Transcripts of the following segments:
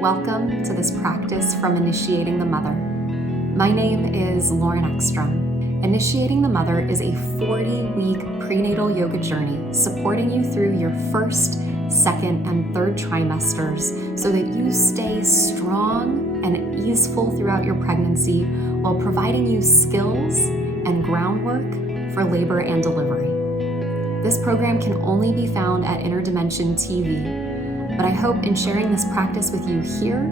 Welcome to this practice from Initiating the Mother. My name is Lauren Eckstrom. Initiating the Mother is a 40-week prenatal yoga journey supporting you through your first, second, and third trimesters so that you stay strong and easeful throughout your pregnancy while providing you skills and groundwork for labor and delivery. This program can only be found at Inner Dimension TV. But I hope in sharing this practice with you here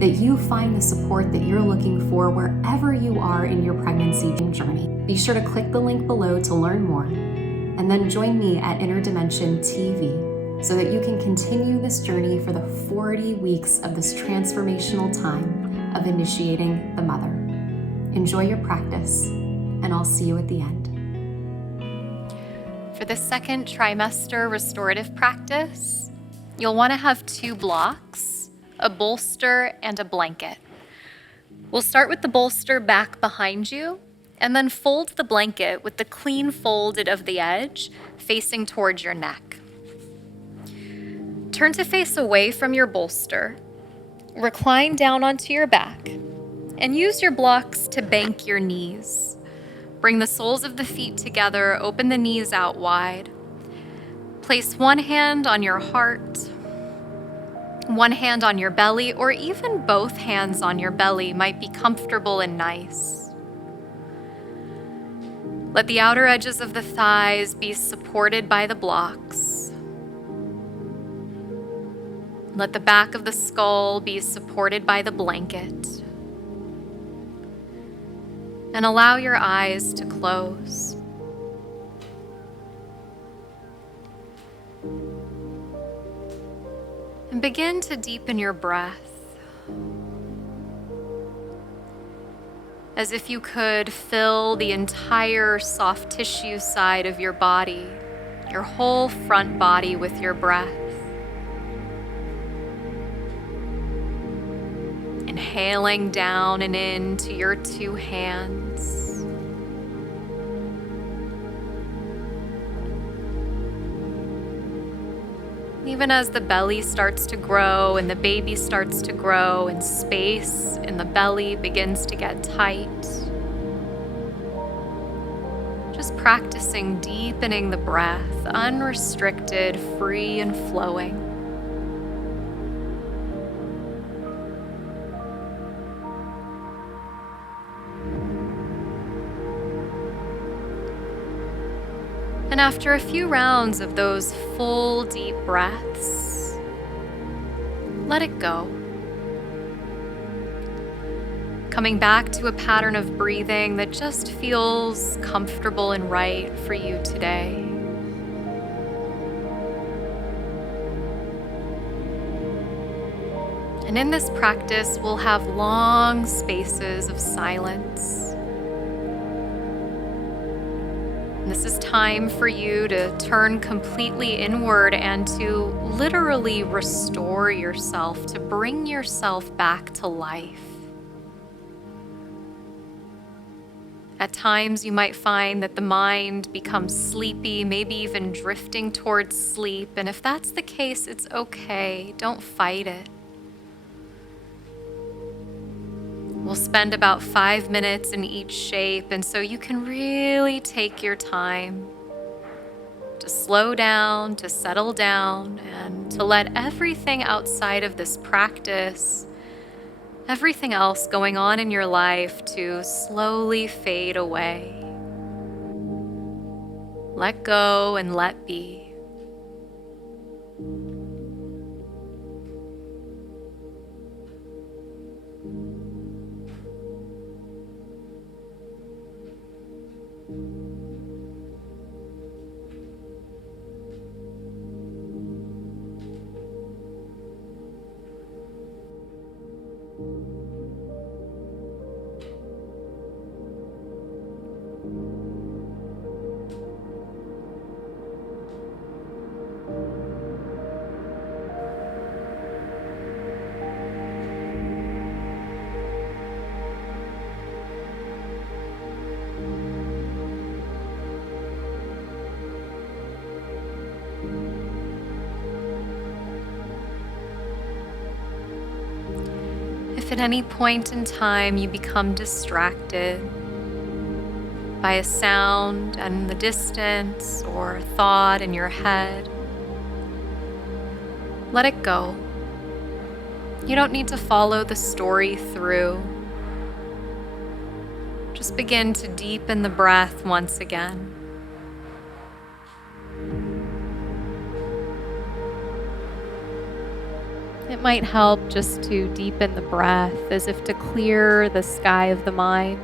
that you find the support that you're looking for wherever you are in your pregnancy journey. Be sure to click the link below to learn more, and then join me at Inner Dimension TV so that you can continue this journey for the 40 weeks of this transformational time of initiating the mother. Enjoy your practice, and I'll see you at the end. For the second trimester restorative practice, you'll want to have 2 blocks, a bolster and a blanket. We'll start with the bolster back behind you, and then fold the blanket with the clean folded of the edge facing towards your neck. Turn to face away from your bolster, recline down onto your back, and use your blocks to bank your knees. Bring the soles of the feet together, open the knees out wide. Place one hand on your heart, one hand on your belly, or even both hands on your belly might be comfortable and nice. Let the outer edges of the thighs be supported by the blocks. Let the back of the skull be supported by the blanket. And allow your eyes to close. And begin to deepen your breath, as if you could fill the entire soft tissue side of your body, your whole front body with your breath. Inhaling down and into your 2 hands. Even as the belly starts to grow and the baby starts to grow and space in the belly begins to get tight, just practicing deepening the breath, unrestricted, free and flowing. And after a few rounds of those full, deep breaths, let it go. Coming back to a pattern of breathing that just feels comfortable and right for you today. And in this practice, we'll have long spaces of silence. This is time for you to turn completely inward and to literally restore yourself, to bring yourself back to life. At times, you might find that the mind becomes sleepy, maybe even drifting towards sleep. And if that's the case, it's okay. Don't fight it. We'll spend about 5 minutes in each shape, and so you can really take your time to slow down, to settle down, and to let everything outside of this practice, everything else going on in your life, to slowly fade away. Let go and let be. If at any point in time you become distracted by a sound in the distance or a thought in your head, let it go. You don't need to follow the story through. Just begin to deepen the breath once again. It might help just to deepen the breath, as if to clear the sky of the mind.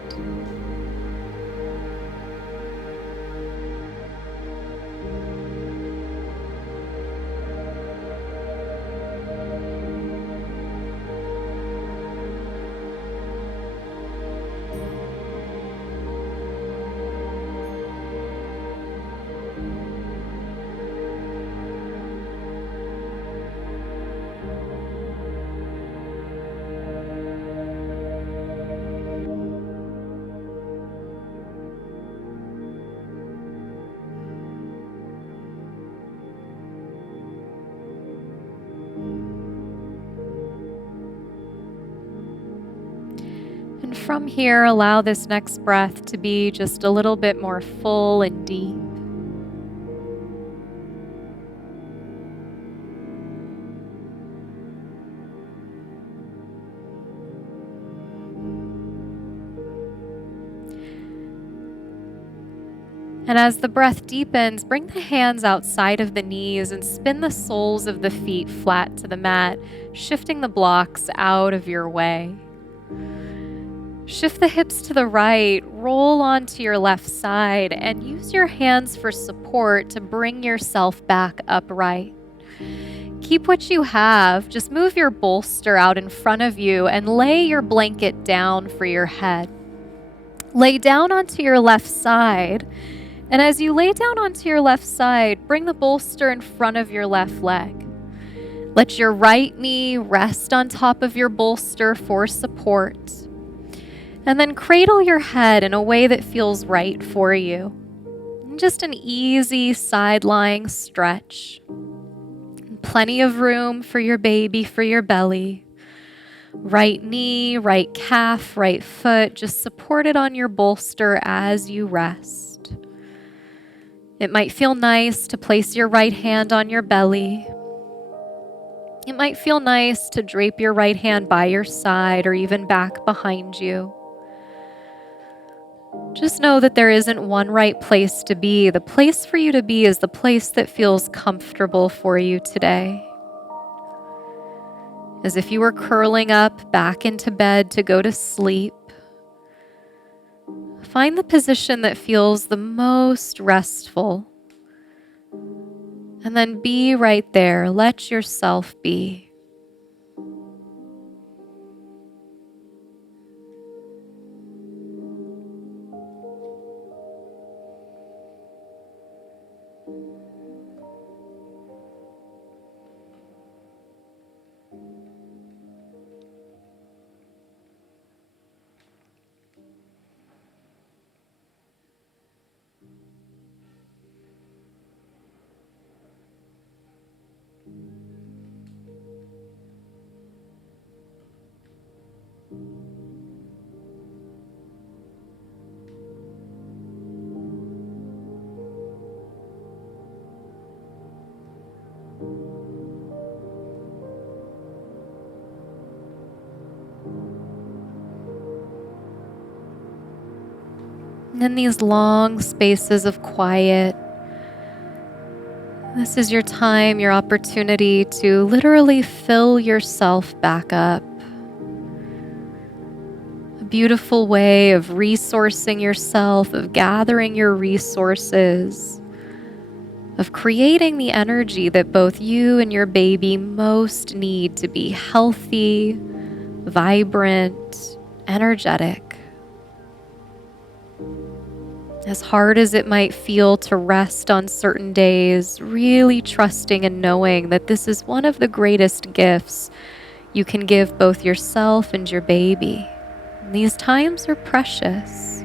And from here, allow this next breath to be just a little bit more full and deep. And as the breath deepens, bring the hands outside of the knees and spin the soles of the feet flat to the mat, shifting the blocks out of your way. Shift the hips to the right, roll onto your left side, and use your hands for support to bring yourself back upright. Keep what you have, just move your bolster out in front of you and lay your blanket down for your head. Lay down onto your left side, and as you lay down onto your left side, bring the bolster in front of your left leg. Let your right knee rest on top of your bolster for support. And then cradle your head in a way that feels right for you. Just an easy side-lying stretch. Plenty of room for your baby, for your belly. Right knee, right calf, right foot, just supported on your bolster as you rest. It might feel nice to place your right hand on your belly. It might feel nice to drape your right hand by your side or even back behind you. Just know that there isn't one right place to be. The place for you to be is the place that feels comfortable for you today. As if you were curling up back into bed to go to sleep. Find the position that feels the most restful. And then be right there. Let yourself be. And in these long spaces of quiet, this is your time, your opportunity to literally fill yourself back up. A beautiful way of resourcing yourself, of gathering your resources, of creating the energy that both you and your baby most need to be healthy, vibrant, energetic. As hard as it might feel to rest on certain days, really trusting and knowing that this is one of the greatest gifts you can give both yourself and your baby. And these times are precious.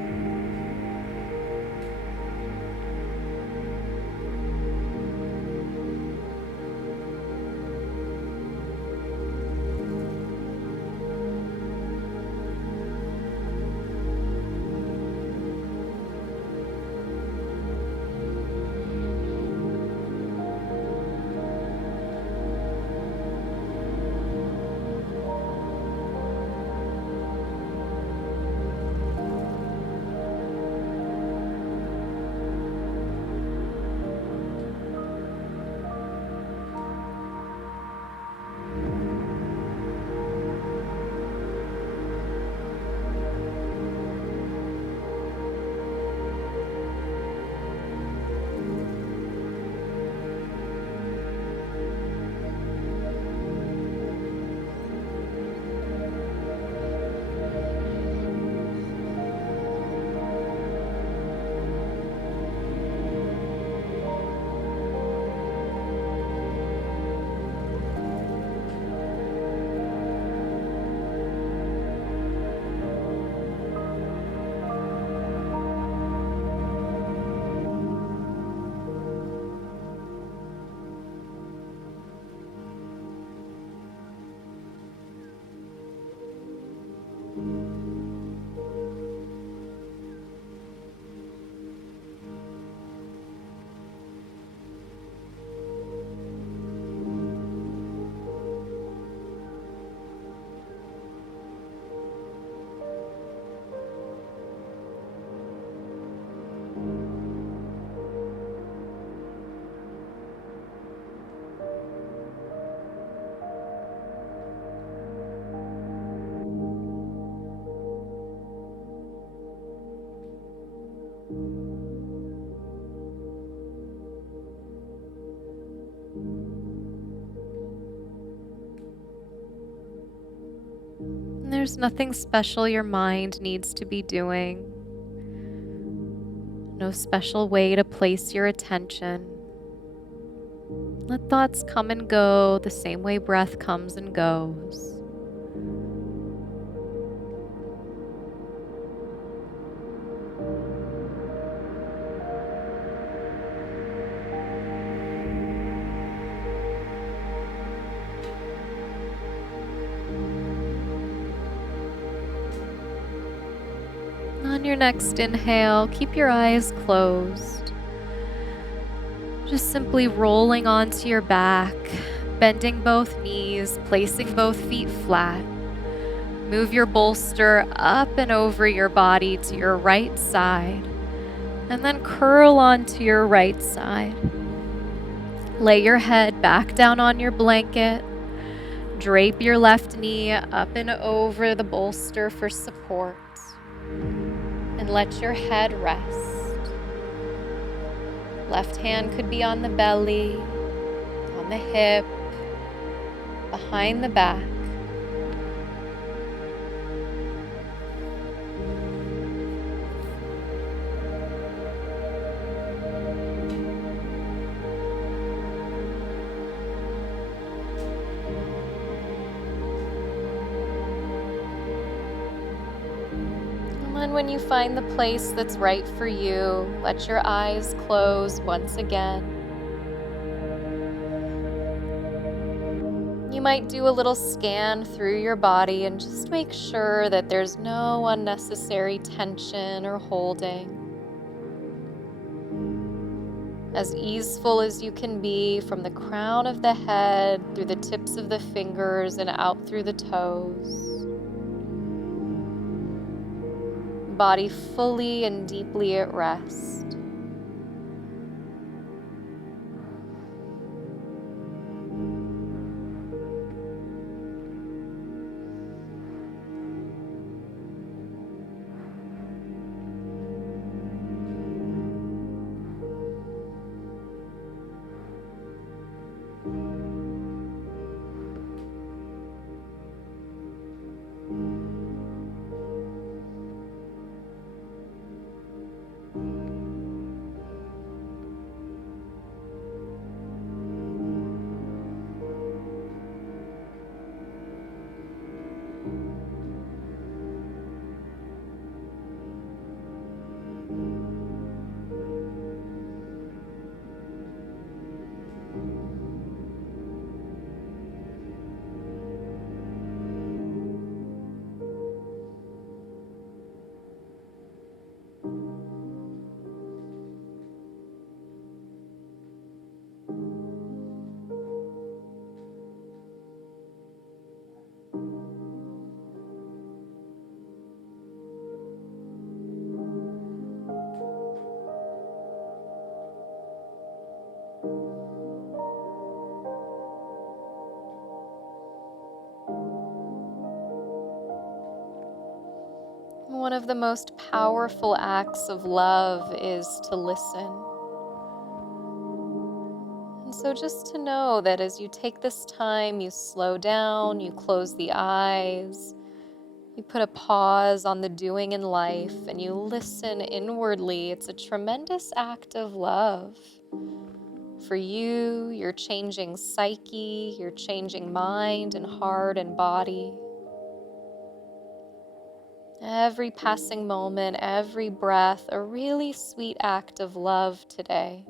There's nothing special your mind needs to be doing. No special way to place your attention. Let thoughts come and go the same way breath comes and goes. On your next inhale, keep your eyes closed. Just simply rolling onto your back, bending both knees, placing both feet flat. Move your bolster up and over your body to your right side, and then curl onto your right side. Lay your head back down on your blanket. Drape your left knee up and over the bolster for support. And let your head rest. Left hand could be on the belly, on the hip, behind the back. And when you find the place that's right for you, let your eyes close once again. You might do a little scan through your body and just make sure that there's no unnecessary tension or holding. As easeful as you can be from the crown of the head, through the tips of the fingers, and out through the toes. Body fully and deeply at rest. One of the most powerful acts of love is to listen. And so just to know that as you take this time, you slow down, you close the eyes, you put a pause on the doing in life, and you listen inwardly. It's a tremendous act of love. For you, your changing psyche, your changing mind and heart and body. Every passing moment, every breath, a really sweet act of love today.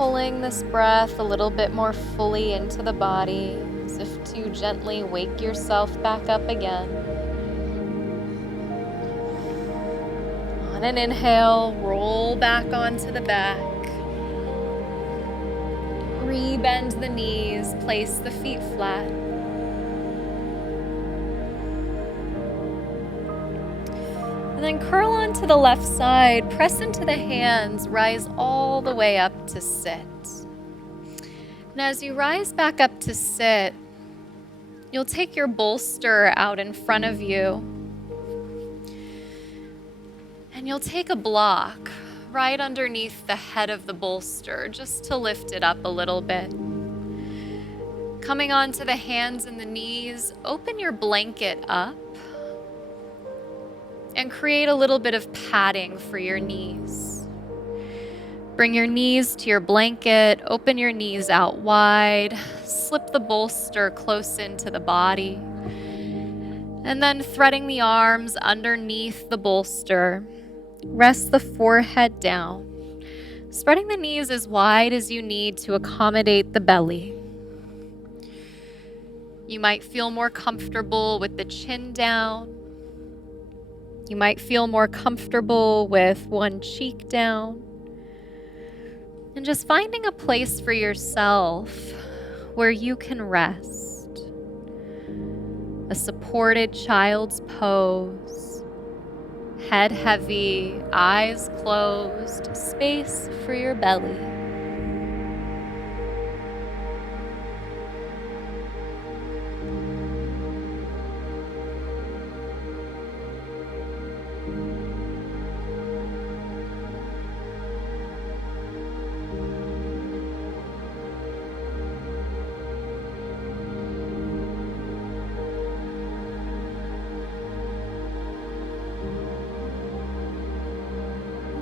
pulling this breath a little bit more fully into the body, as if to gently wake yourself back up again. On an inhale, roll back onto the back. Re-bend the knees, place the feet flat. And then curl onto the left side, press into the hands, rise all the way up to sit. And as you rise back up to sit, you'll take your bolster out in front of you. And you'll take a block right underneath the head of the bolster, just to lift it up a little bit. Coming onto the hands and the knees, open your blanket up and create a little bit of padding for your knees. Bring your knees to your blanket, open your knees out wide, slip the bolster close into the body, and then threading the arms underneath the bolster, rest the forehead down, spreading the knees as wide as you need to accommodate the belly. You might feel more comfortable with the chin down. You might feel more comfortable with one cheek down. And just finding a place for yourself where you can rest. A supported child's pose. Head heavy, eyes closed, space for your belly.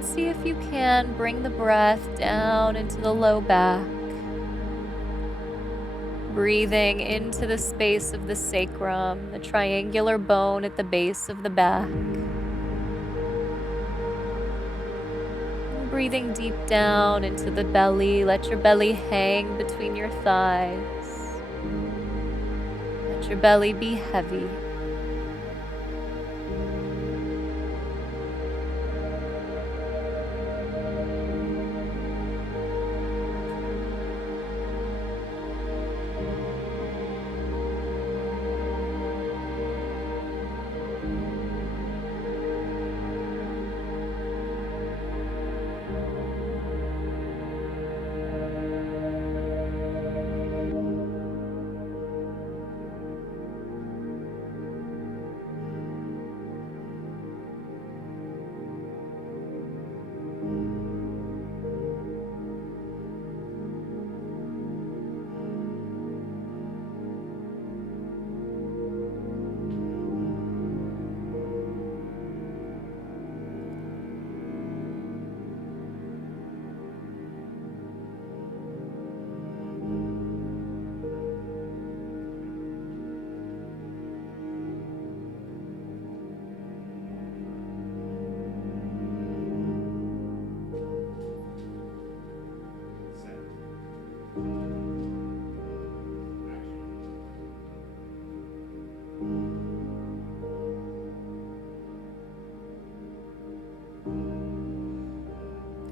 See if you can bring the breath down into the low back. Breathing into the space of the sacrum, the triangular bone at the base of the back. Breathing deep down into the belly. Let your belly hang between your thighs. Let your belly be heavy.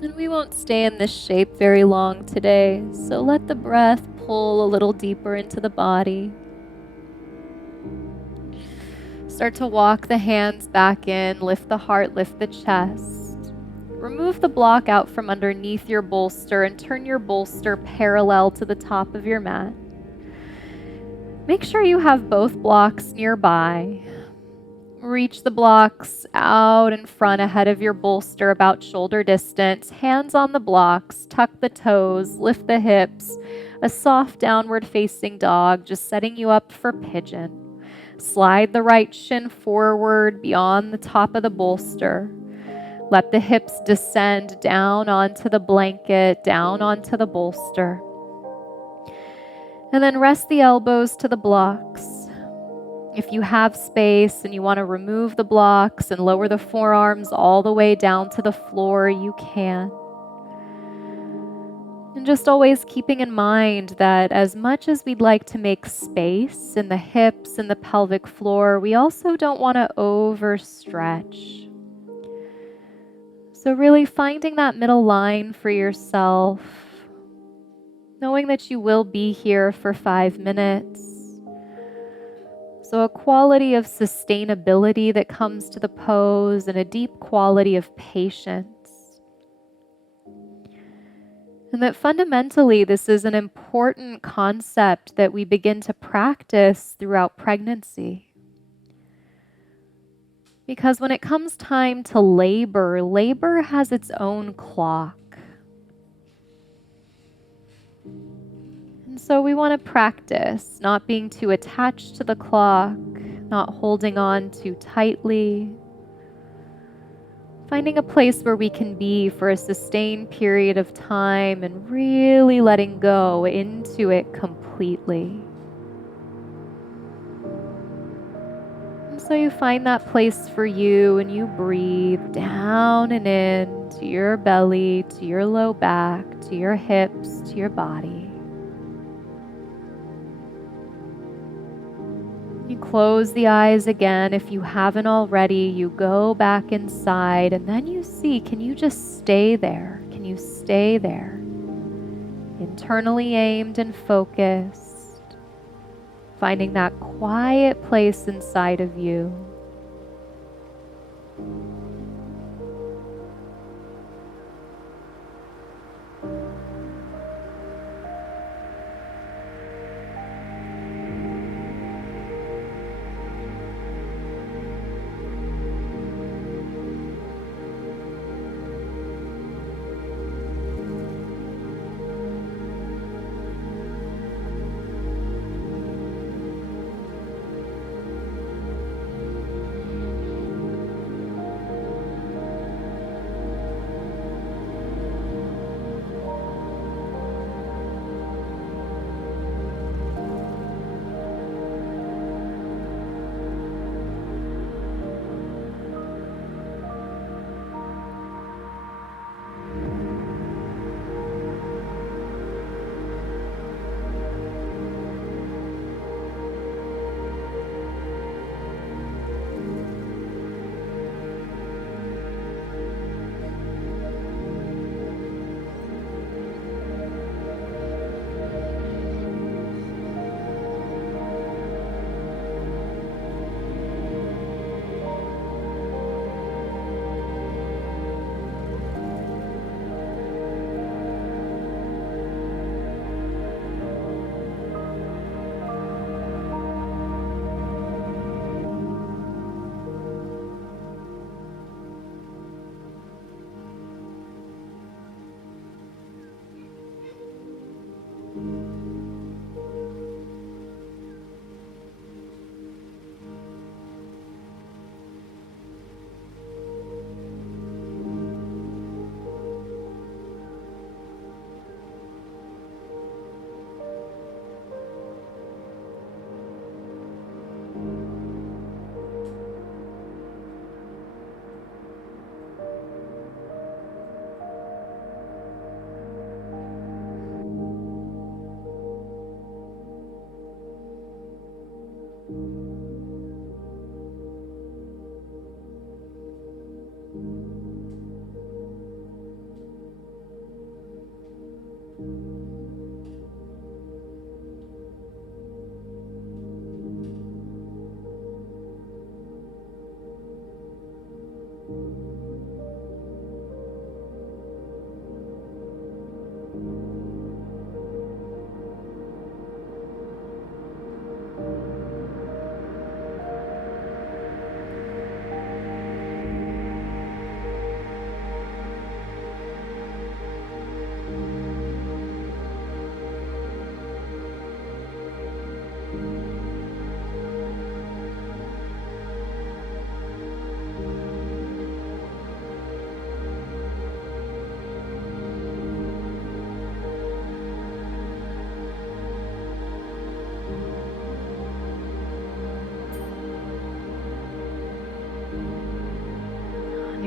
And we won't stay in this shape very long today, so let the breath pull a little deeper into the body. Start to walk the hands back in, lift the heart, lift the chest. Remove the block out from underneath your bolster and turn your bolster parallel to the top of your mat. Make sure you have both blocks nearby. Reach the blocks out in front ahead of your bolster about shoulder distance. Hands on the blocks, tuck the toes, lift the hips. A soft downward facing dog, just setting you up for pigeon. Slide the right shin forward beyond the top of the bolster. Let the hips descend down onto the blanket, down onto the bolster. And then rest the elbows to the blocks. If you have space and you want to remove the blocks and lower the forearms all the way down to the floor, you can. And just always keeping in mind that as much as we'd like to make space in the hips and the pelvic floor, we also don't want to overstretch. So really finding that middle line for yourself, knowing that you will be here for 5 minutes. So a quality of sustainability that comes to the pose and a deep quality of patience. And that fundamentally, this is an important concept that we begin to practice throughout pregnancy. Because when it comes time to labor, labor has its own clock. And so we want to practice not being too attached to the clock, not holding on too tightly, finding a place where we can be for a sustained period of time and really letting go into it completely. And so you find that place for you and you breathe down and in to your belly, to your low back, to your hips, to your body. You close the eyes again. If you haven't already, you go back inside and then you see, can you just stay there? Can you stay there? Internally aimed and focused, finding that quiet place inside of you.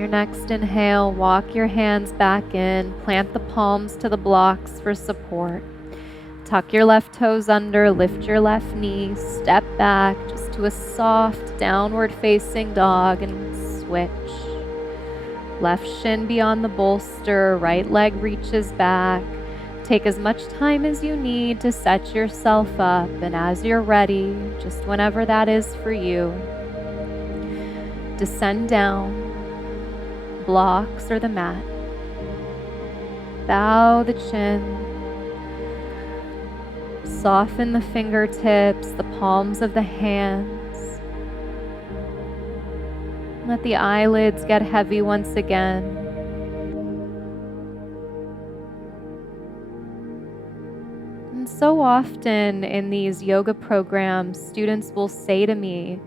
next inhale, walk your hands back in, plant the palms to the blocks for support. Tuck your left toes under, lift your left knee, step back just to a soft downward facing dog and switch. Left shin beyond the bolster, right leg reaches back. Take as much time as you need to set yourself up, and as you're ready, just whenever that is for you, descend down, blocks or the mat. Bow the chin. Soften the fingertips, the palms of the hands. Let the eyelids get heavy once again. And so often in these yoga programs, students will say to me,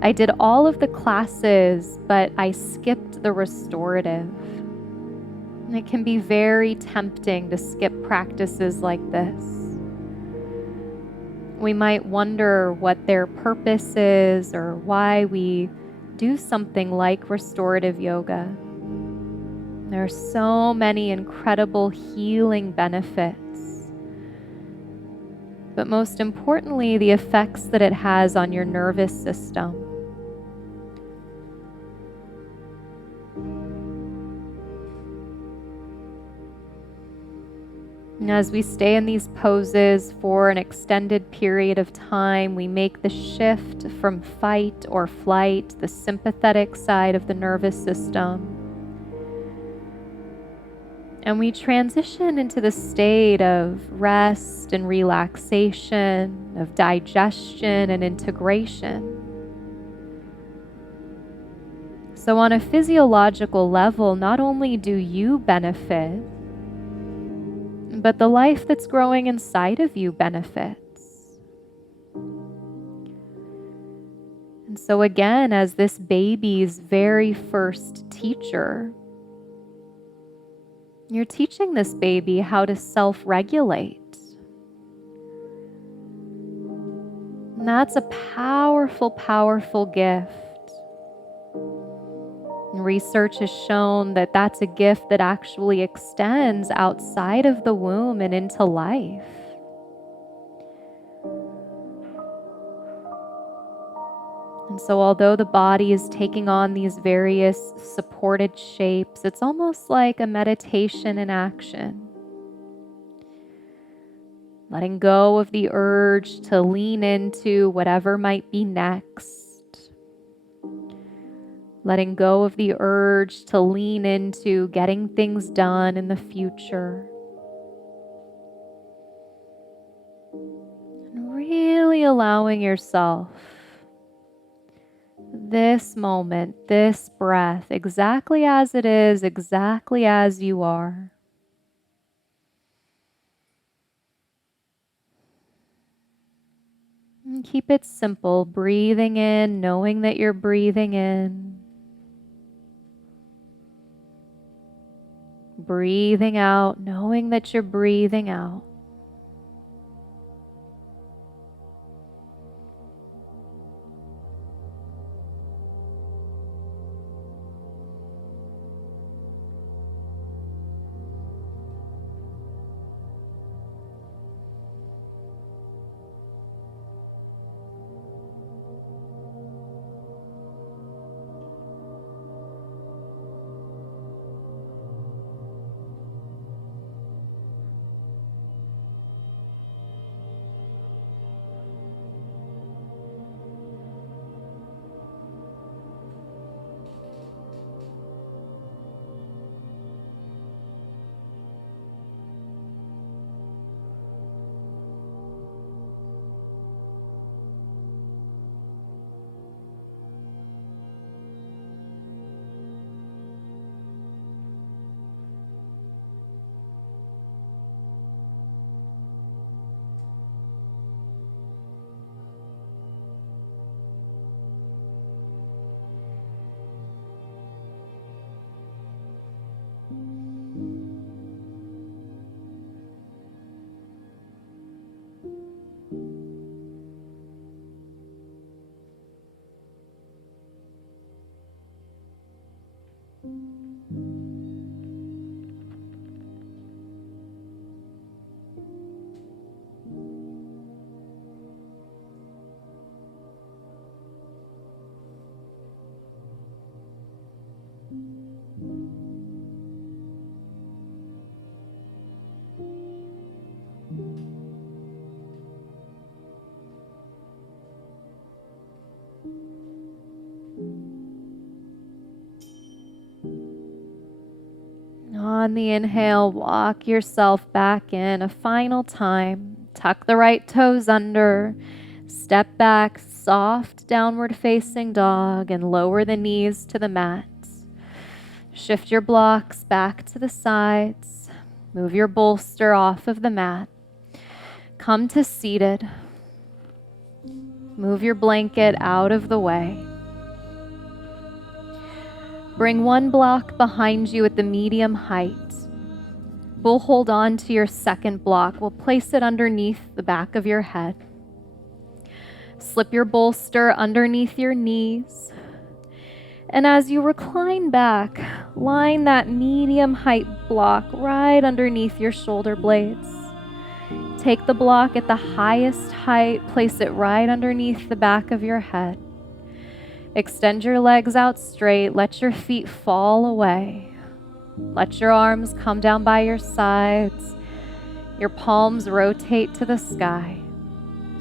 I did all of the classes, but I skipped the restorative. And it can be very tempting to skip practices like this. We might wonder what their purpose is or why we do something like restorative yoga. There are so many incredible healing benefits, but most importantly, the effects that it has on your nervous system. And as we stay in these poses for an extended period of time, we make the shift from fight or flight, the sympathetic side of the nervous system. And we transition into the state of rest and relaxation, of digestion and integration. So on a physiological level, not only do you benefit, but the life that's growing inside of you benefits. And so again, as this baby's very first teacher, you're teaching this baby how to self-regulate. And that's a powerful, powerful gift. Research has shown that that's a gift that actually extends outside of the womb and into life. And so although the body is taking on these various supported shapes, it's almost like a meditation in action. Letting go of the urge to lean into whatever might be next. Letting go of the urge to lean into getting things done in the future. And really allowing yourself this moment, this breath, exactly as it is, exactly as you are. And keep it simple, breathing in, knowing that you're breathing in. Breathing out, knowing that you're breathing out. On the inhale, walk yourself back in a final time. Tuck the right toes under. Step back, soft downward facing dog, and lower the knees to the mat. Shift your blocks back to the sides. Move your bolster off of the mat. Come to seated. Move your blanket out of the way. Bring one block behind you at the medium height. We'll hold on to your second block. We'll place it underneath the back of your head. Slip your bolster underneath your knees. And as you recline back, line that medium height block right underneath your shoulder blades. Take the block at the highest height, place it right underneath the back of your head. Extend your legs out straight, let your feet fall away. Let your arms come down by your sides. Your palms rotate to the sky.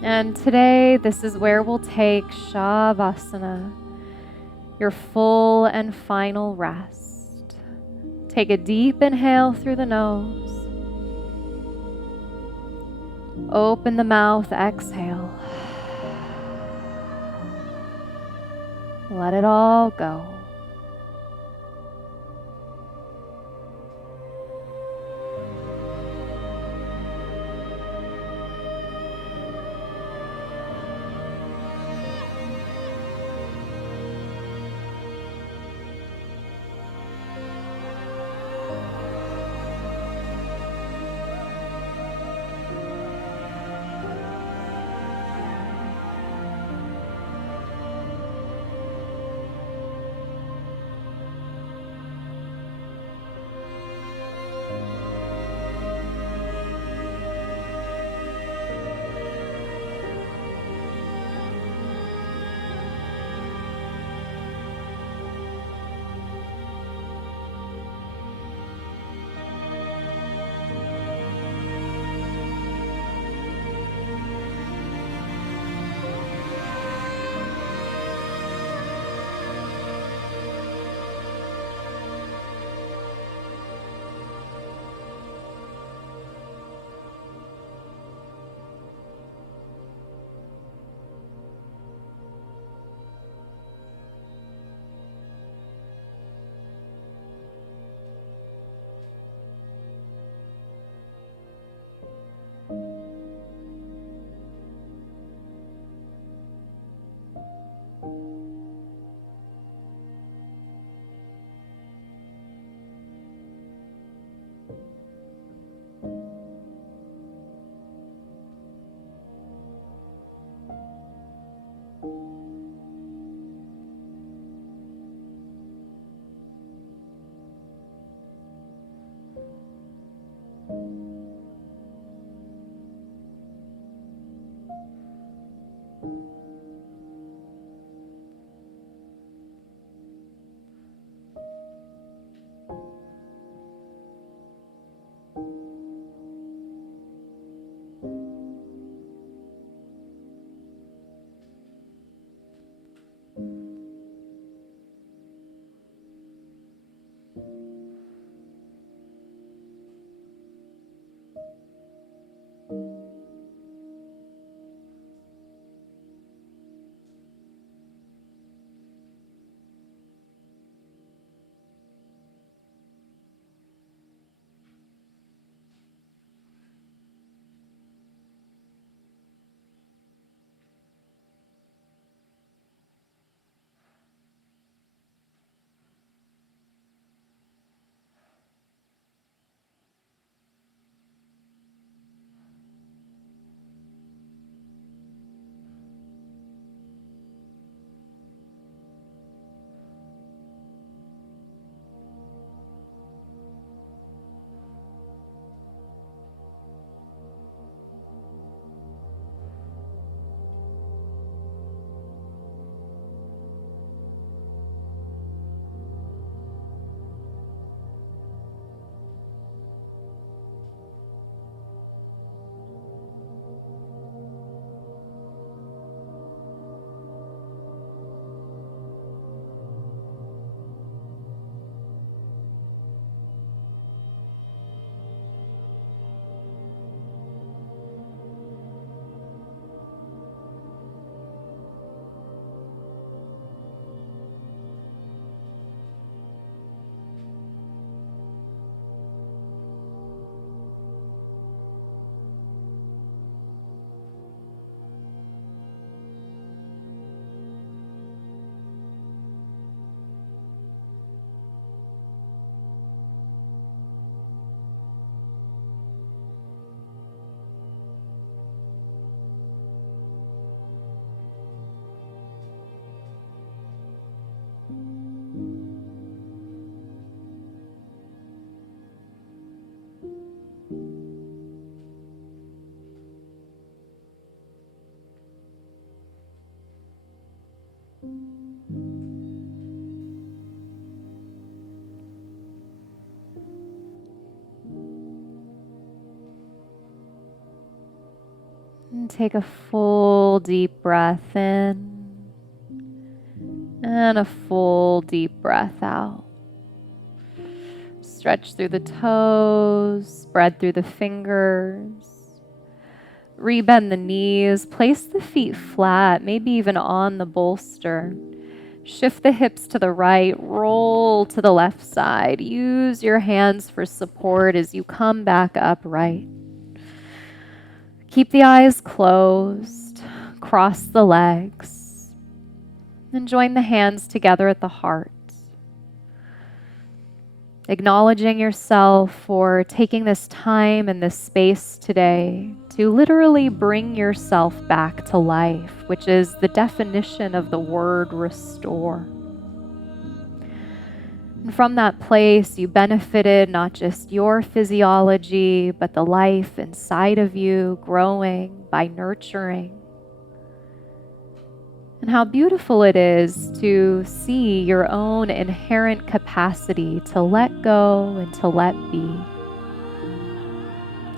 And today, this is where we'll take Shavasana, your full and final rest. Take a deep inhale through the nose. Open the mouth, exhale. Let it all go. And take a full deep breath in and a full deep breath out. Stretch through the toes, spread through the fingers. Rebend the knees, place the feet flat, maybe even on the bolster. Shift the hips to the right, roll to the left side. Use your hands for support as you come back upright. Keep the eyes closed, cross the legs, and join the hands together at the heart. Acknowledging yourself for taking this time and this space today to literally bring yourself back to life, which is the definition of the word restore. And from that place, you benefited not just your physiology, but the life inside of you growing by nurturing. And how beautiful it is to see your own inherent capacity to let go and to let be.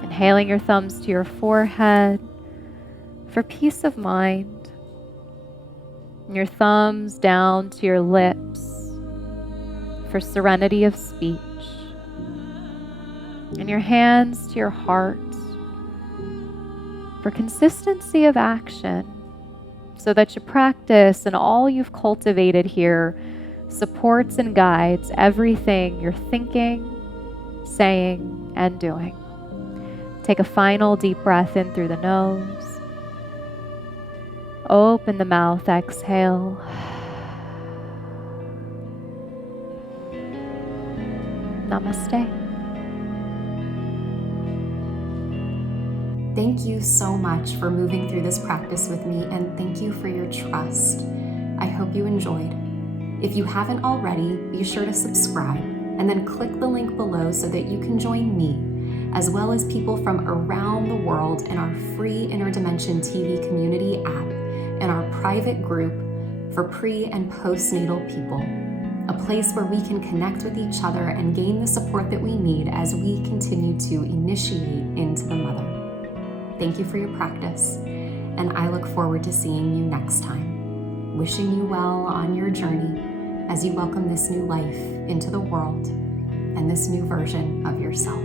Inhaling your thumbs to your forehead for peace of mind. And your thumbs down to your lips for serenity of speech. And your hands to your heart for consistency of action, so that your practice and all you've cultivated here supports and guides everything you're thinking, saying, and doing. Take a final deep breath in through the nose. Open the mouth, exhale. Namaste. Thank you so much for moving through this practice with me, and thank you for your trust. I hope you enjoyed. If you haven't already, be sure to subscribe and then click the link below so that you can join me, as well as people from around the world in our free Interdimension TV community app and our private group for pre- and postnatal people, a place where we can connect with each other and gain the support that we need as we continue to initiate into the mother. Thank you for your practice, and I look forward to seeing you next time. Wishing you well on your journey as you welcome this new life into the world and this new version of yourself.